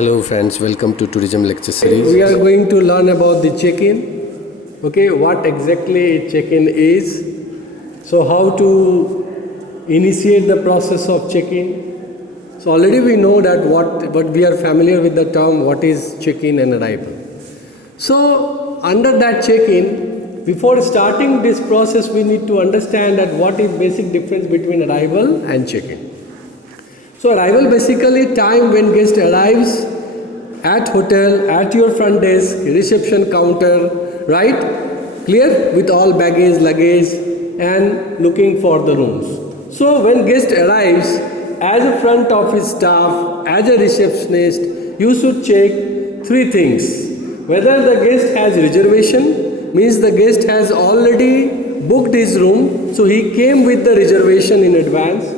Hello friends, welcome to Tourism Lecture Series. We are going to learn about the check-in. Okay, what exactly check-in is. So how to initiate the process of check-in. So already we know that but we are familiar with the term what is check-in and arrival. So under that check-in, before starting this process we need to understand that what is basic difference between arrival and check-in. So arrival basically time when guest arrives at hotel, at your front desk, reception counter, right? Clear? With all baggage, luggage and looking for the rooms. So when guest arrives, as a front office staff, as a receptionist, you should check three things. Whether the guest has reservation, means the guest has already booked his room, so he came with the reservation in advance.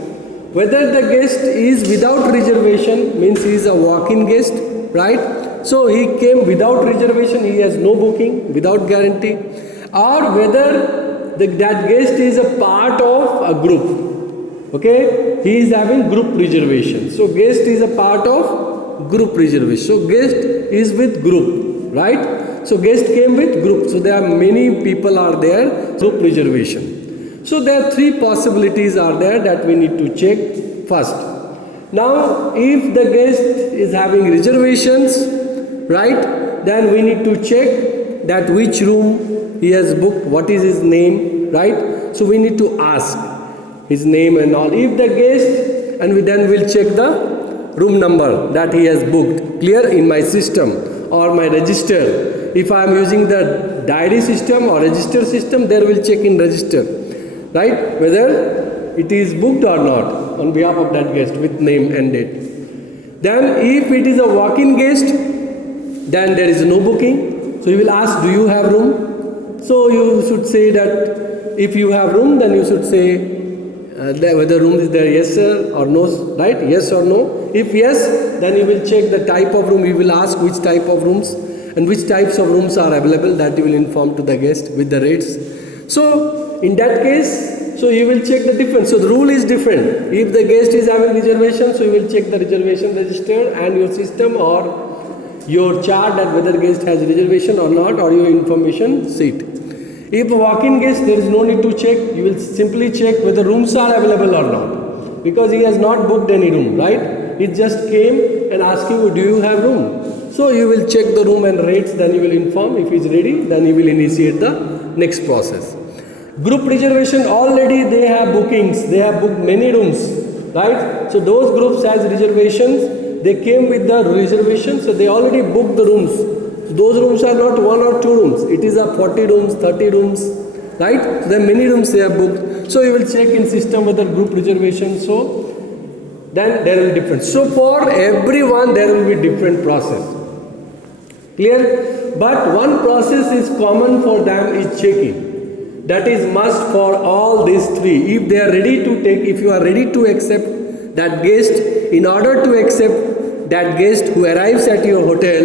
Whether the guest is without reservation, means he is a walk-in guest, right? So he came without reservation, he has no booking, without guarantee. Or whether that guest is a part of a group, okay? He is having group reservation. So guest is a part of group reservation. So guest is with group, right? So guest came with group. So there are many people are there, group reservation. So there are three possibilities are there that we need to check first. Now if the guest is having reservations, right, then we need to check that which room he has booked, what is his name, right? So we need to ask his name and all. If the guest, and then we'll check the room number that he has booked, clear, in my system or my register. If I am using the diary system or register system, there will check in register, right, whether it is booked or not on behalf of that guest with name and date. Then if it is a walk-in guest, then there is no booking. So you will ask, do you have room? So you should say that if you have room, then you should say whether room is there, yes sir or no, right, yes or no. If yes, then you will check the type of room. You will ask which type of rooms and which types of rooms are available, that you will inform to the guest with the rates. So in that case, so you will check the difference. So the rule is different. If the guest is having reservation, so you will check the reservation register and your system or your chart that whether guest has reservation or not, or your information sheet. If a walk-in guest, there is no need to check. You will simply check whether rooms are available or not, because he has not booked any room, right? He just came and asking you, do you have room? So you will check the room and rates, then you will inform. If he is ready, then you will initiate the next process. Group reservation, already they have bookings, they have booked many rooms, right? So those groups has reservations, they came with the reservation, so they already booked the rooms. So those rooms are not one or two rooms, it is a 40 rooms, 30 rooms, right? So there are many rooms they have booked. So you will check in system whether group reservation, so then there will be difference. So for everyone there will be different process, clear? But one process is common for them is check-in. That is must for all these three. If they are ready to take, if you are ready to accept that guest, in order to accept that guest who arrives at your hotel,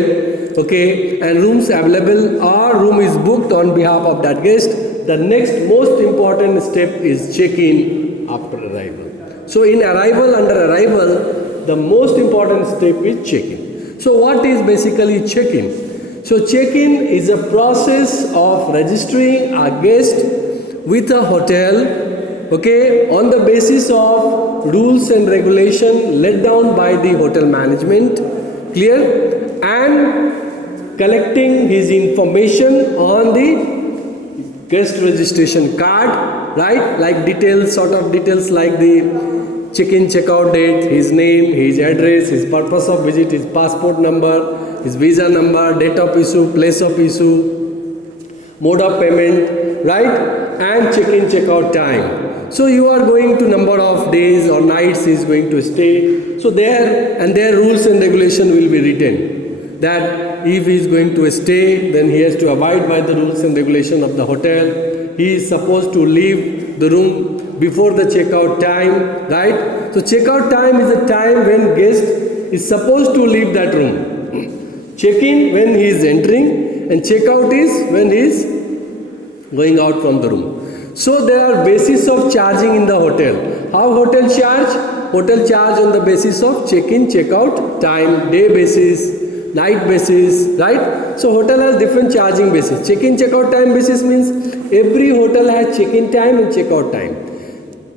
okay, and rooms available or room is booked on behalf of that guest, the next most important step is check-in after arrival. So in arrival, under arrival, the most important step is check-in. So what is basically check-in? So check-in is a process of registering a guest with a hotel, okay, on the basis of rules and regulation laid down by the hotel management, clear, and collecting his information on the guest registration card, right, like details, sort of details like the check-in, check-out date, his name, his address, his purpose of visit, his passport number, his visa number, date of issue, place of issue, mode of payment, right, and check-in, check-out time. So you are going to number of days or nights he is going to stay. So there and their rules and regulation will be written that if he is going to stay, then he has to abide by the rules and regulation of the hotel. He is supposed to leave the room before the check-out time, right? So check-out time is the time when guest is supposed to leave that room. Check-in when he is entering and check-out is when he is going out from the room. So there are basis of charging in the hotel. How hotel charge? hotel charge on the basis of check-in, check-out time, day basis, night basis, right? So hotel has different charging basis. Check-in, check-out time basis means every hotel has check-in time and check-out time.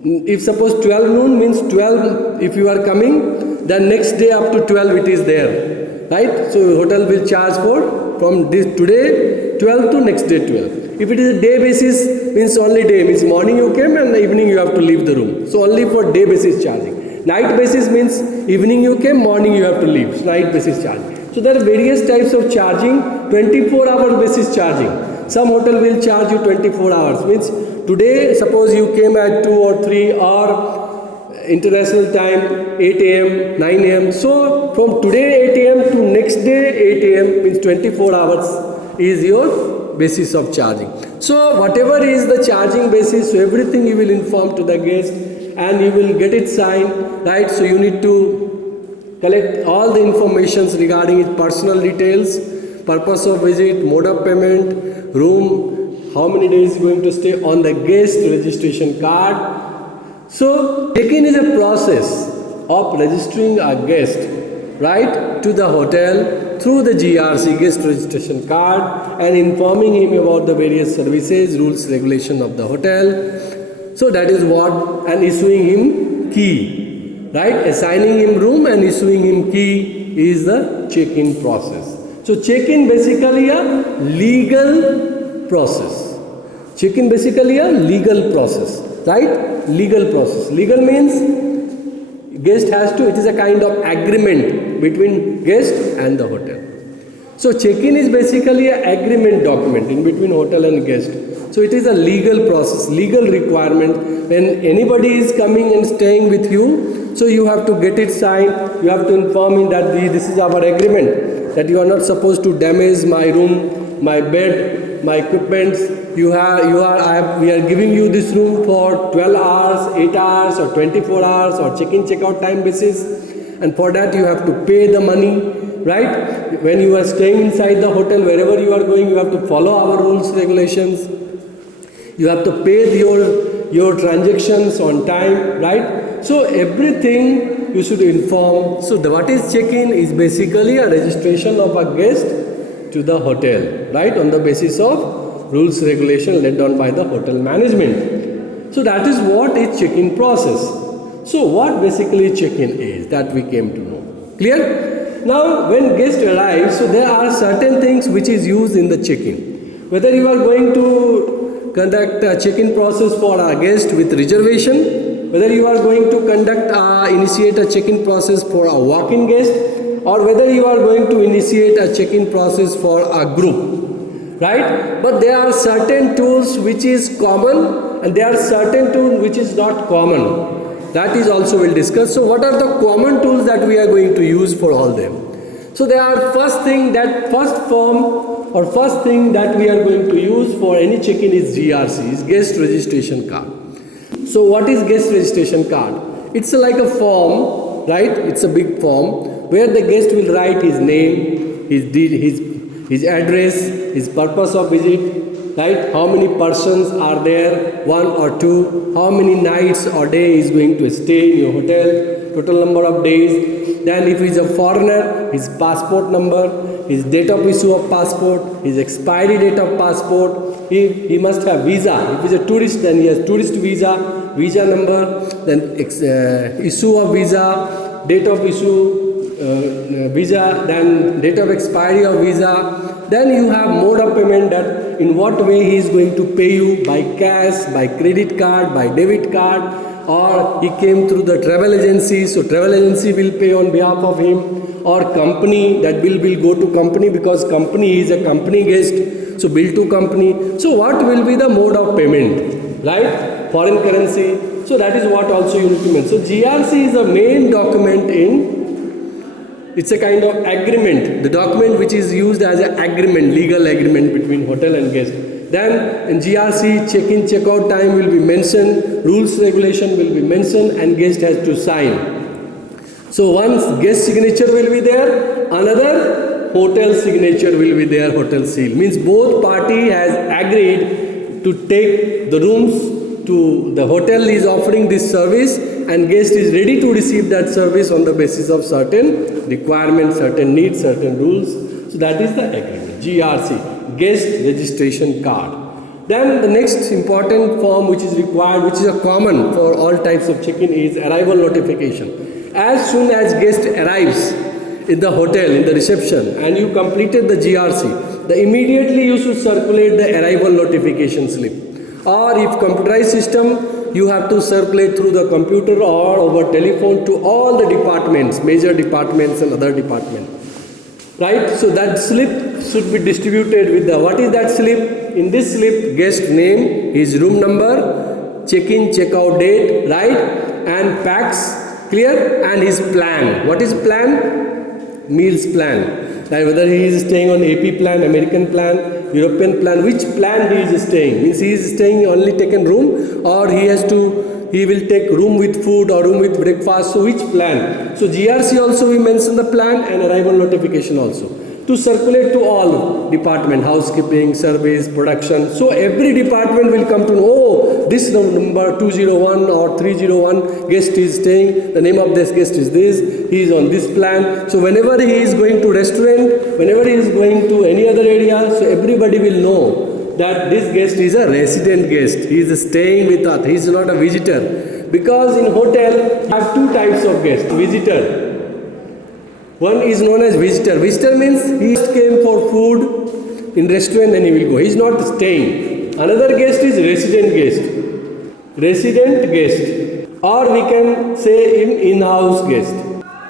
If suppose 12 noon means 12, if you are coming, then next day up to 12 it is there, right? So hotel will charge for from this today 12 to next day 12. If it is a day basis, means only day, means morning you came and the evening you have to leave the room. So only for day basis charging. Night basis means evening you came, morning you have to leave. So night basis charging. So there are various types of charging. 24-hour basis charging. Some hotel will charge you 24 hours. Means today suppose you came at 2 or 3 or international time 8 a.m., 9 a.m. So from today 8 a.m. to next day 8 a.m. means 24 hours is your basis of charging. So whatever is the charging basis, so everything you will inform to the guest and you will get it signed, right? So you need to collect all the informations regarding his personal details, purpose of visit, mode of payment, room, how many days going to stay on the guest registration card. So check-in is a process of registering a guest, right, to the hotel through the GRC, guest registration card, and informing him about the various services, rules, regulation of the hotel. So that is what, and issuing him key, right, assigning him room and issuing him key is the check-in process. So check-in basically a legal process. Check-in basically a legal process, right? Legal process. Legal means guest has to, it is a kind of agreement between guest and the hotel. So check-in is basically an agreement document in between hotel and guest. So it is a legal process, legal requirement. When anybody is coming and staying with you, so you have to get it signed, you have to inform him that this is our agreement, that you are not supposed to damage my room, my bed, my equipment. We are giving you this room for 12 hours, 8 hours or 24 hours or check-in, check-out time basis, and for that you have to pay the money, right? When you are staying inside the hotel, wherever you are going, you have to follow our rules, regulations. You have to pay your transactions on time, right? So everything you should inform. So what is check-in is basically a registration of a guest to the hotel, right, on the basis of rules, regulation laid down by the hotel management. So that is what is check-in process. So what basically check-in is, that we came to know. Clear? Now when guest arrives, so there are certain things which is used in the check-in. Whether you are going to conduct a check-in process for a guest with reservation, whether you are going to initiate a check-in process for a walk-in guest, or whether you are going to initiate a check-in process for a group, right? But there are certain tools which is common and there are certain tools which is not common. That is also we'll discuss. So what are the common tools that we are going to use for all them? So there are first thing that we are going to use for any check-in is GRC, is guest registration card. So what is guest registration card? It's like a form, right? It's a big form where the guest will write his name, his address, his purpose of visit, right? How many persons are there, 1 or 2, how many nights or days is going to stay in your hotel, total number of days. Then if he is a foreigner, his passport number, his date of issue of passport, his expiry date of passport. He must have visa. If he is a tourist, then he has tourist visa, visa number, then issue of visa, date of issue, visa, then date of expiry of visa. Then you have mode of payment, that in what way he is going to pay you, by cash, by credit card, by debit card, or he came through the travel agency, so travel agency will pay on behalf of him, or company, that bill will go to company because company is a company guest, so bill to company. So what will be the mode of payment, right? Foreign currency. So that is what also you need to mention. So GRC is the main document it's a kind of agreement, the document which is used as an agreement, legal agreement between hotel and guest. Then in GRC, check-in, check-out time will be mentioned, rules, regulation will be mentioned, and guest has to sign. So once guest signature will be there, another hotel signature will be there, hotel seal. Means both party has agreed to take the rooms to the hotel is offering this service, and guest is ready to receive that service on the basis of certain requirements, certain needs, certain rules. So that is the agreement, GRC, guest registration card. Then the next important form which is required, which is a common for all types of check-in, is arrival notification. As soon as guest arrives in the hotel, in the reception, and you completed the GRC, immediately you should circulate the arrival notification slip. Or if computerized system, you have to circulate through the computer or over telephone to all the departments, major departments and other departments. Right? So that slip should be distributed with the, what is that slip? In this slip, guest name, his room number, check-in, check-out date, right? And packs, clear? And his plan. What is plan? Meals plan. Like whether he is staying on AP plan, American plan, European plan, which plan he is staying. Means he is staying only taken room, or he will take room with food or room with breakfast. So which plan? So GRC also we mention the plan and arrival notification also. To circulate to all department, housekeeping, service, production. So every department will come to know, oh, this number 201 or 301 guest is staying, the name of this guest is this, he is on this plan. So whenever he is going to restaurant, whenever he is going to any other area, so everybody will know that this guest is a resident guest. He is staying with us, he is not a visitor. Because in hotel, you have two types of guests, visitor. One is known as visitor. Visitor means he came for food in restaurant and he will go. He is not staying. Another guest is resident guest. Resident guest. Or we can say in-house guest.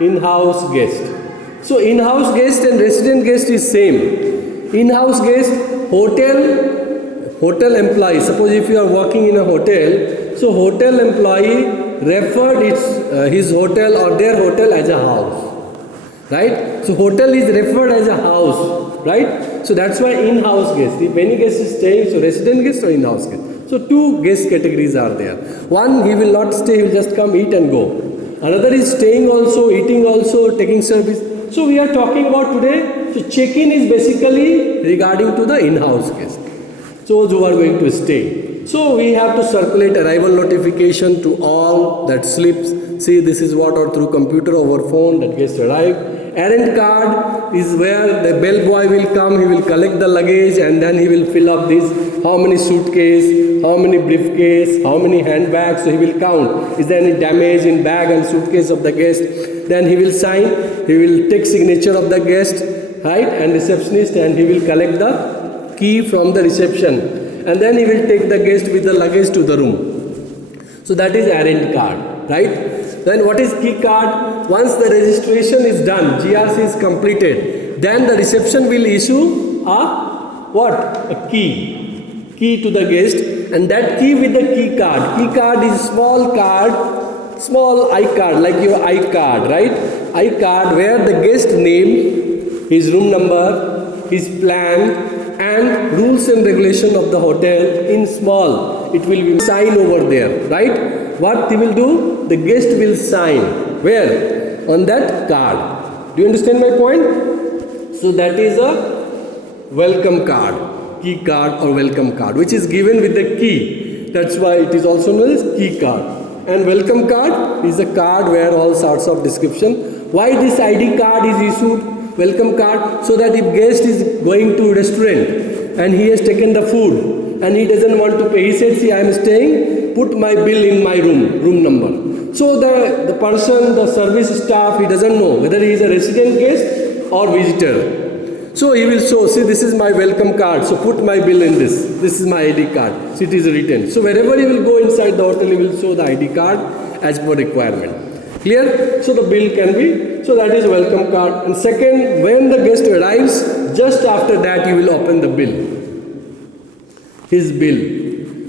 In-house guest. So in-house guest and resident guest is same. In-house guest, hotel employee. Suppose if you are working in a hotel, so hotel employee referred his hotel or their hotel as a house. Right? So hotel is referred as a house, right? So that's why in-house guest. If any guest is staying, so resident guest or in-house guest. So two guest categories are there. One, he will not stay, he will just come, eat and go. Another is staying also, eating also, taking service. So we are talking about today, so check-in is basically regarding to the in-house guest. So those who are going to stay. So we have to circulate arrival notification to all that slips. See, this is what, or through computer, over phone, that guest arrived. Errand card is where the bellboy will come, he will collect the luggage and then he will fill up this, how many suitcase, how many briefcase, how many handbags, so he will count. Is there any damage in bag and suitcase of the guest? Then he will sign, he will take signature of the guest, right, and receptionist, and he will collect the key from the reception. And then he will take the guest with the luggage to the room. So that is errand card, right? Then what is key card? Once the registration is done, GRC is completed, then the reception will issue a key to the guest, and that key with the key card. Key card is small card, small iCard, like your iCard, right? iCard where the guest name, his room number, his plan, and rules and regulation of the hotel in small. It will be signed over there, right? What he will do? The guest will sign. Where? On that card. Do you understand my point? So that is a welcome card, key card or welcome card, which is given with the key. That's why it is also known as key card. And welcome card is a card where all sorts of description. Why this ID card is issued? Welcome card, so that if guest is going to restaurant and he has taken the food and he doesn't want to pay, he said, see, I am staying, put my bill in my room number. So the person, the service staff, he doesn't know whether he is a resident guest or visitor. So he will show, see, this is my welcome card, so put my bill in this. This is my ID card, so it is written. So wherever he will go inside the hotel, he will show the ID card as per requirement. Clear? So the bill can be, so that is welcome card. And second, when the guest arrives, just after that you will open the bill. His bill,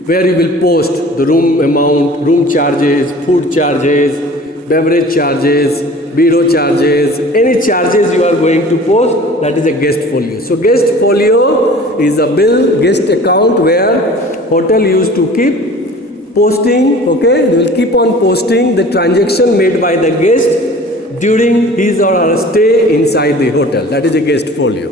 where you will post the room amount, room charges, food charges, beverage charges, bureau charges, any charges you are going to post, that is a guest folio. So guest folio is a bill, guest account where hotel used to keep posting, okay, they will keep on posting the transaction made by the guest during his or her stay inside the hotel. That is a guest folio.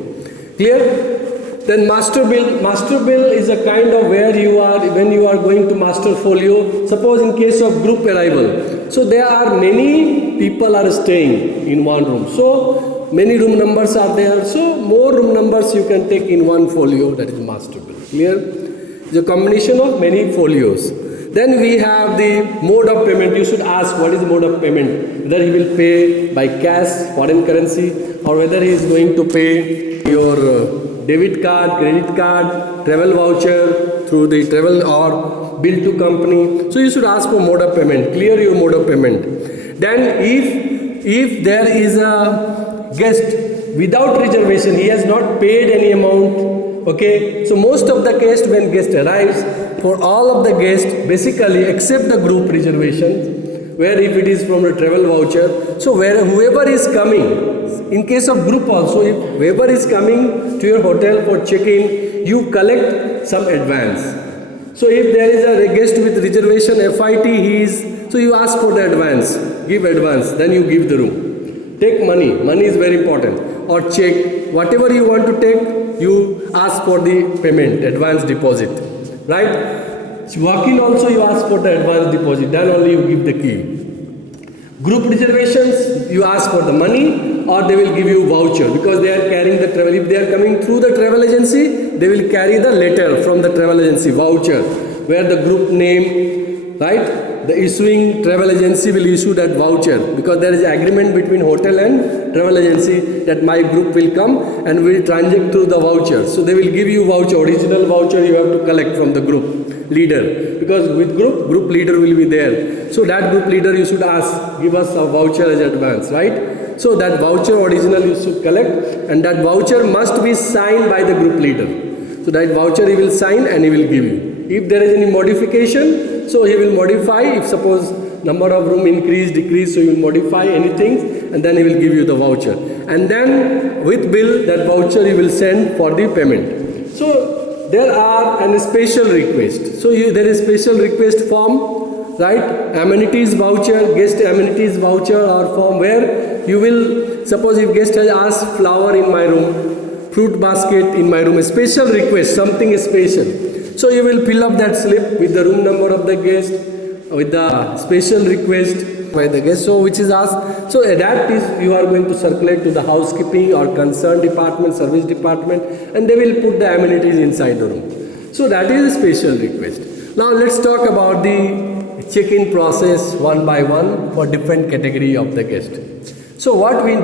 Clear? Then master bill. Master bill is a kind of where you are, when you are going to master folio, suppose in case of group arrival, So there are many people are staying in one room. So many room numbers are there. So more room numbers you can take in one folio, that is master bill. Clear? It's a combination of many folios. Then we have the mode of payment. You should ask what is the mode of payment. Whether he will pay by cash, foreign currency, or whether he is going to pay your debit card, credit card, travel voucher through the travel or bill to company. So you should ask for mode of payment. Clear your mode of payment. Then if there is a guest without reservation, he has not paid any amount. Okay. So most of the case when guest arrives, for all of the guests basically except the group reservation, where if it is from a travel voucher, so where whoever is coming, in case of group also, if whoever is coming to your hotel for check-in, you collect some advance. So if there is a guest with reservation FIT, so you ask for the advance, give advance, then you give the room. Take money is very important, or check, whatever you want to take, you ask for the payment, advance deposit, right? Walk-in also you ask for the advance deposit, then only you give the key. Group reservations, you ask for the money or they will give you voucher because they are carrying the travel. If they are coming through the travel agency, they will carry the letter from the travel agency, voucher, where the group name, right? The issuing travel agency will issue that voucher because there is an agreement between hotel and travel agency that my group will come and will transact through the voucher. So they will give you voucher, original voucher you have to collect from the group leader because with group leader will be there. So that group leader you should ask, give us a voucher as advance, right? So that voucher original you should collect and that voucher must be signed by the group leader. So that voucher he will sign and he will give you. If there is any modification, so he will modify. If suppose number of room increase, decrease, so he will modify anything and then he will give you the voucher. And then with bill, that voucher he will send for the payment. So there are a special request. So there is special request form, right? Amenities voucher, guest amenities voucher or form where you will, suppose if guest has asked flower in my room, fruit basket in my room, a special request, something special. So you will fill up that slip with the room number of the guest, with the special request by the guest, so which is asked. So that is you are going to circulate to the housekeeping or concerned department, service department, and they will put the amenities inside the room. So that is a special request. Now let's talk about the check-in process one by one for different category of the guest. So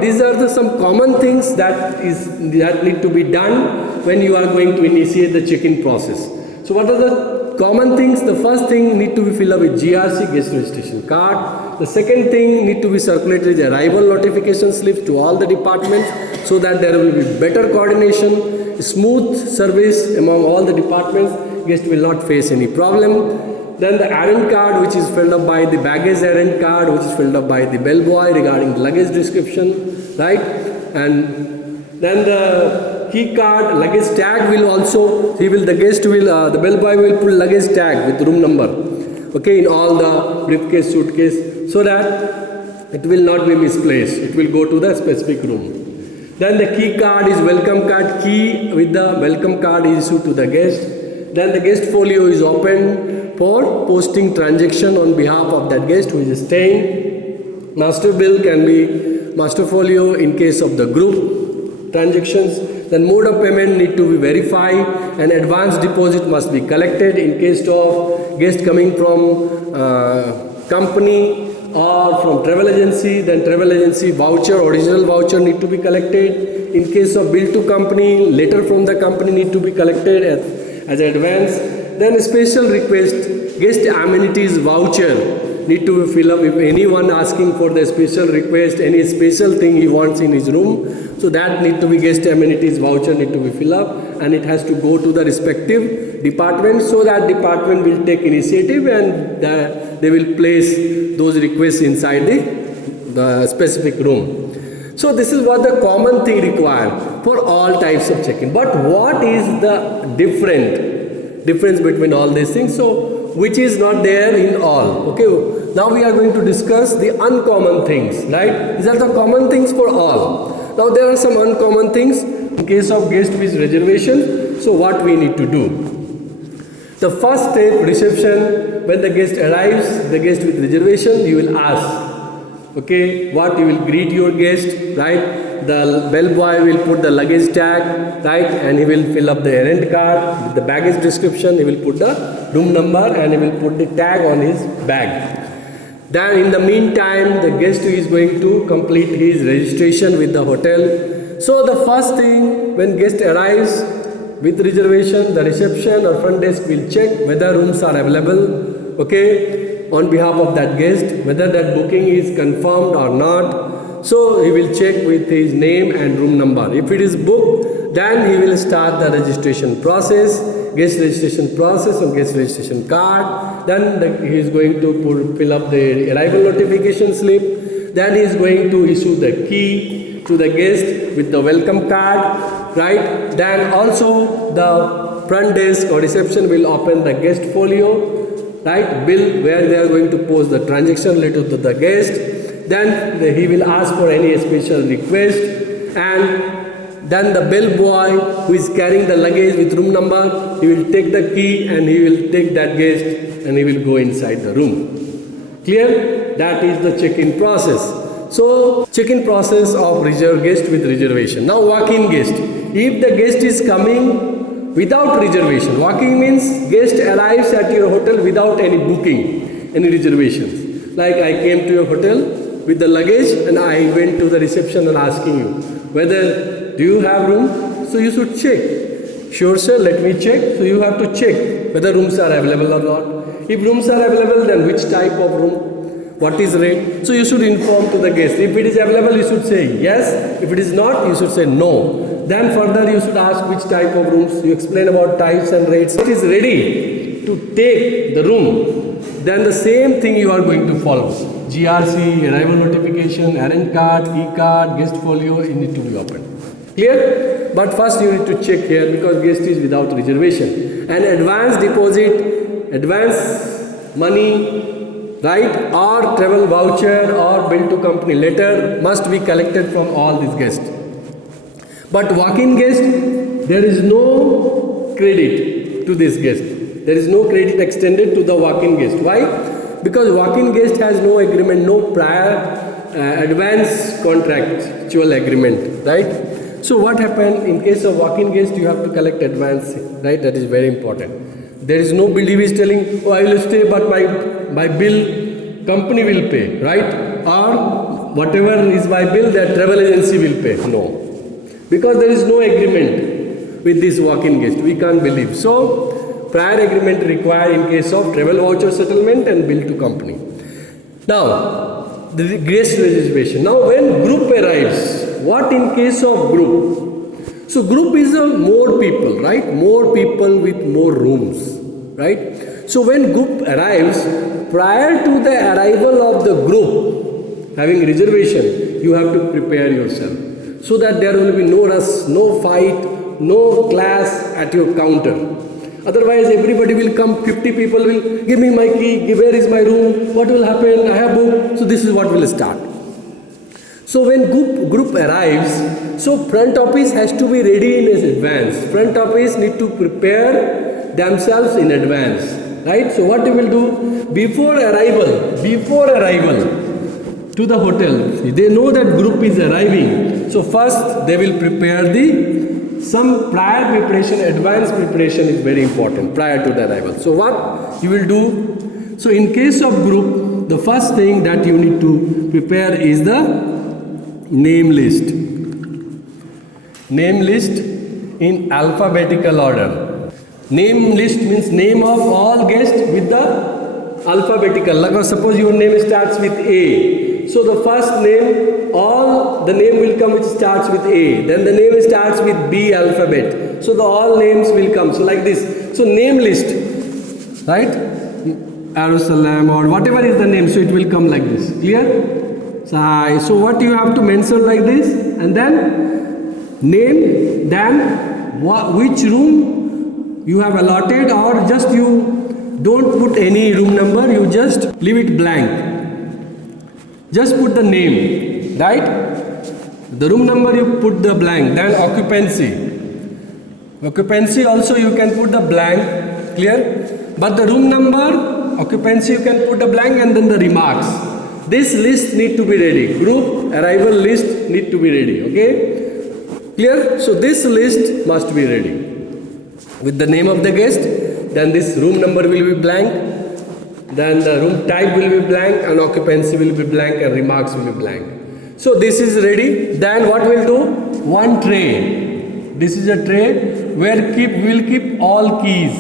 these are some common things that need to be done when you are going to initiate the check-in process. So what are the common things? The first thing need to be filled up with GRC, guest registration card. The second thing need to be circulated as arrival notification slips to all the departments so that there will be better coordination, smooth service among all the departments. Guest will not face any problem. Then the errand card, which is filled up by the baggage errand card, which is filled up by the bellboy regarding the luggage description, right? And then the key card, luggage tag will also, the bellboy will put luggage tag with room number, okay, in all the briefcase, suitcase, so that it will not be misplaced. It will go to the specific room. Then the key card is welcome card, key with the welcome card is issued to the guest. Then the guest folio is opened for posting transaction on behalf of that guest who is staying. Master bill can be master folio in case of the group transactions. Then mode of payment need to be verified and advance deposit must be collected in case of guest coming from company or from travel agency. Then travel agency voucher, original voucher need to be collected. In case of bill to company, letter from the company need to be collected as advance. Then a special request, guest amenities voucher need to be filled up. If anyone asking for the special request, any special thing he wants in his room, so that need to be guest amenities voucher need to be filled up and it has to go to the respective department, so that department will take initiative and they will place those requests inside the specific room. So this is what the common thing required for all types of check-in. But what is the difference between all these things? So which is not there in all. Okay, now we are going to discuss the uncommon things, right? These are the common things for all. Now there are some uncommon things in case of guest with reservation. So what we need to do? The first step, reception, when the guest arrives, the guest with reservation, you will ask, okay, what you will greet your guest, right? The bellboy will put the luggage tag, right, and he will fill up the errand card with the baggage description. He will put the room number and he will put the tag on his bag. Then in the meantime, the guest is going to complete his registration with the hotel. So the first thing, when guest arrives with reservation, the reception or front desk will check whether rooms are available, okay, on behalf of that guest, whether that booking is confirmed or not. So he will check with his name and room number. If it is booked, then he will start the registration process, guest registration process or guest registration card. Then he is going to fill up the arrival notification slip. Then he is going to issue the key to the guest with the welcome card, right? Then also the front desk or reception will open the guest folio, right? Bill where they are going to post the transaction related to the guest. Then he will ask for any special request, and then the bellboy who is carrying the luggage with room number, he will take the key and he will take that guest and he will go inside the room. Clear? That is the check-in process. So, check-in process of reserved guest with reservation. Now, walk-in guest. If the guest is coming without reservation, walk-in means guest arrives at your hotel without any booking, any reservations. Like I came to your hotel with the luggage and I went to the reception and asking you whether do you have room? So you should check. Sure sir, let me check. So you have to check whether rooms are available or not. If rooms are available, then which type of room? What is rate? So you should inform to the guest. If it is available, you should say yes. If it is not, you should say no. Then further you should ask which type of rooms. You explain about types and rates. It is ready to take the room. Then the same thing you are going to follow. GRC, arrival notification, errand card, e-card, guest folio, it need to be opened. Clear? But first you need to check here because guest is without reservation. And advance deposit, advance money, right, or travel voucher or bill to company letter must be collected from all these guests. But walk-in guest, there is no credit to this guest. There is no credit extended to the walk-in guest. Why? Because walk-in guest has no agreement, no prior advance contractual agreement, right? So what happened in case of walk-in guest, you have to collect advance, right? That is very important. There is no bill he is telling, oh I will stay but my bill company will pay, right? Or whatever is my bill that travel agency will pay. No. Because there is no agreement with this walk-in guest. We can't believe. So prior agreement required in case of travel voucher settlement and bill to company. Now, the guest reservation. Now, when group arrives, what in case of group? So, group is more people, right? More people with more rooms, right? So, when group arrives, prior to the arrival of the group having reservation, you have to prepare yourself so that there will be no rush, no fight, no clash at your counter. Otherwise, everybody will come, 50 people will give me my key, where is my room, what will happen, I have booked. So this is what will start. So when group arrives, so front office has to be ready in advance. Front office need to prepare themselves in advance, right? So what they will do, before arrival to the hotel, they know that group is arriving. So first they will prepare some prior preparation, advanced preparation is very important prior to the arrival. So what you will do, so in case of group, the first thing that you need to prepare is the name list. Name list in alphabetical order. Name list means name of all guests with the alphabetical. Like suppose your name starts with A. So the first name, all the name will come which starts with A. Then the name starts with B alphabet. So the all names will come. So like this. So name list, right? Jerusalem or whatever is the name. So it will come like this. Clear? So what you have to mention like this, and then name, then which room you have allotted, or just you don't put any room number. You just leave it blank. Just put the name, right? The room number you put the blank. Then occupancy. Occupancy also you can put the blank. Clear? But the room number, occupancy, you can put a blank and then the remarks. This list need to be ready. Group arrival list need to be ready. Okay? Clear? So this list must be ready. With the name of the guest, then this room number will be blank, then the room type will be blank, and occupancy will be blank, and remarks will be blank. So this is ready. Then what we'll do? One tray. This is a tray where we'll keep all keys.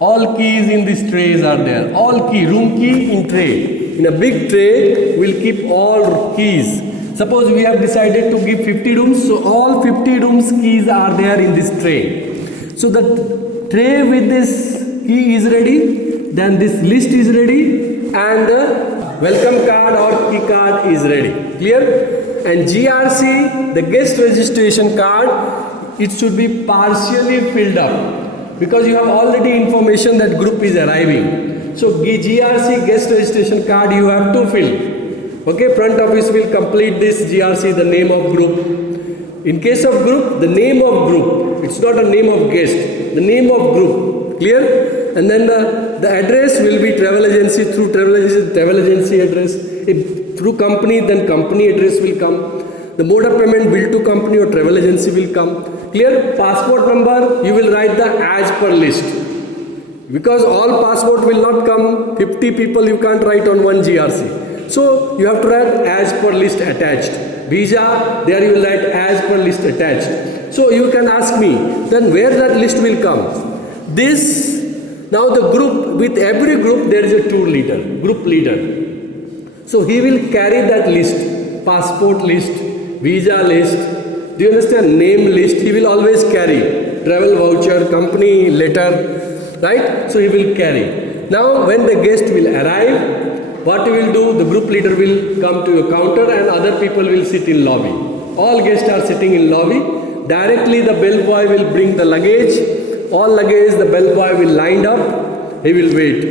All keys in these trays are there. All key, room key in tray. In a big tray, we'll keep all keys. Suppose we have decided to give 50 rooms, so all 50 rooms keys are there in this tray. So the tray with this key is ready, then this list is ready, and the welcome card or key card is ready. Clear? And GRC, the guest registration card, it should be partially filled up because you have already information that group is arriving. So GRC guest registration card you have to fill. Okay, front office will complete this GRC, the name of group. In case of group, the name of group. It's not a name of guest. The name of group. Clear? And then the address will be travel agency. Through travel agency address. If through company, then company address will come. The mode of payment, bill to company or travel agency will come. Clear? Passport number, you will write the as per list. Because all passport will not come. 50 people you can't write on one GRC. So you have to write as per list attached. Visa, there you will write as per list attached. So you can ask me, then where that list will come? Now the group, with every group there is a tour leader, group leader. So he will carry that list, passport list, visa list, do you understand, name list, he will always carry, travel voucher, company letter, right? So he will carry. Now when the guest will arrive, what you will do, the group leader will come to your counter and other people will sit in lobby. All guests are sitting in lobby. Directly the bellboy will bring the luggage. All luggage the bellboy will line up. He will wait.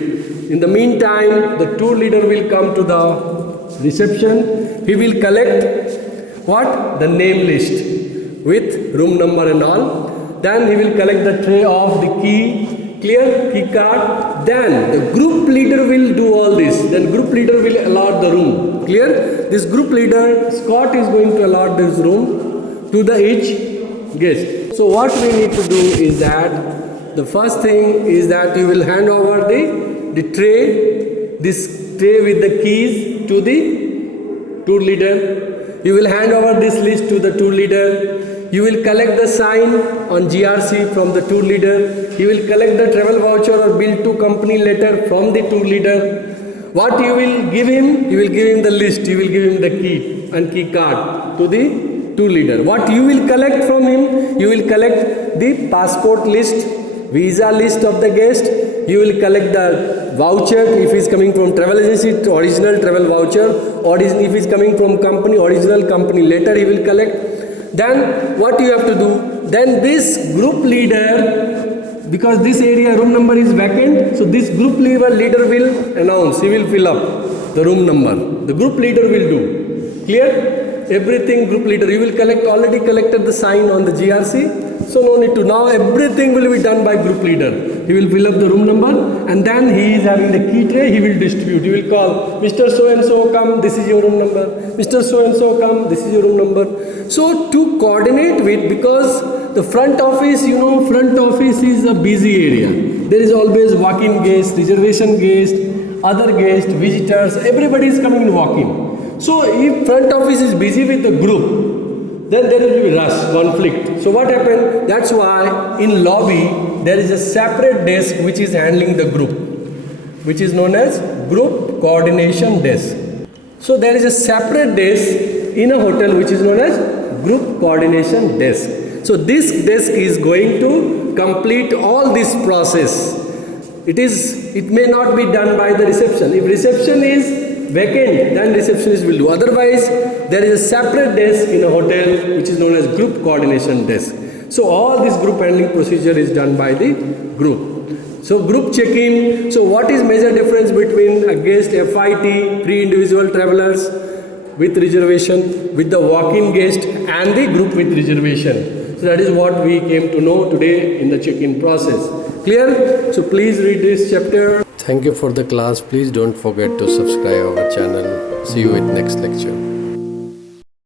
In the meantime, the tour leader will come to the reception. He will collect what? The name list with room number and all. Then he will collect the tray of the key. Clear? Key card. Then the group leader will do all this. Then group leader will allot the room. Clear? This group leader, Scott, is going to allot this room to the each guest. So what we need to do is that the first thing is that you will hand over the tray, this tray with the keys to the tour leader. You will hand over this list to the tour leader. You will collect the sign on GRC from the tour leader. You will collect the travel voucher or bill to company letter from the tour leader. What you will give him? You will give him the list. You will give him the key and key card to the tour leader. What you will collect from him? You will collect the passport list, visa list of the guest. You will collect the voucher if he is coming from travel agency, original travel voucher, or if he is coming from company, original company letter he will collect. Then what you have to do? Then this group leader, because this area room number is vacant, so this group leader will announce, he will fill up the room number. The group leader will do. Clear? Everything group leader, you will collect, already collected the sign on the GRC, so no need to. Now everything will be done by group leader. He will fill up the room number and then he is having the key tray, he will distribute. He will call, Mr. So-and-so come, this is your room number. Mr. So-and-so come, this is your room number. So to coordinate with, because the front office, front office is a busy area. There is always walk-in guest, reservation guest, other guests, visitors, everybody is coming and walking. So if front office is busy with the group, then there will be rush, conflict. So what happened? That's why in lobby there is a separate desk which is handling the group, which is known as group coordination desk. So there is a separate desk in a hotel which is known as group coordination desk. So this desk is going to complete all this process. It may not be done by the reception. If reception is vacant, then receptionist will do. Otherwise, there is a separate desk in a hotel which is known as group coordination desk. So all this group handling procedure is done by the group. So group check-in. So what is major difference between a guest, FIT, pre-individual travelers with reservation, with the walk-in guest and the group with reservation? So that is what we came to know today in the check-in process. Clear? So please read this chapter. Thank you for the class. Please don't forget to subscribe our channel. See you with next lecture.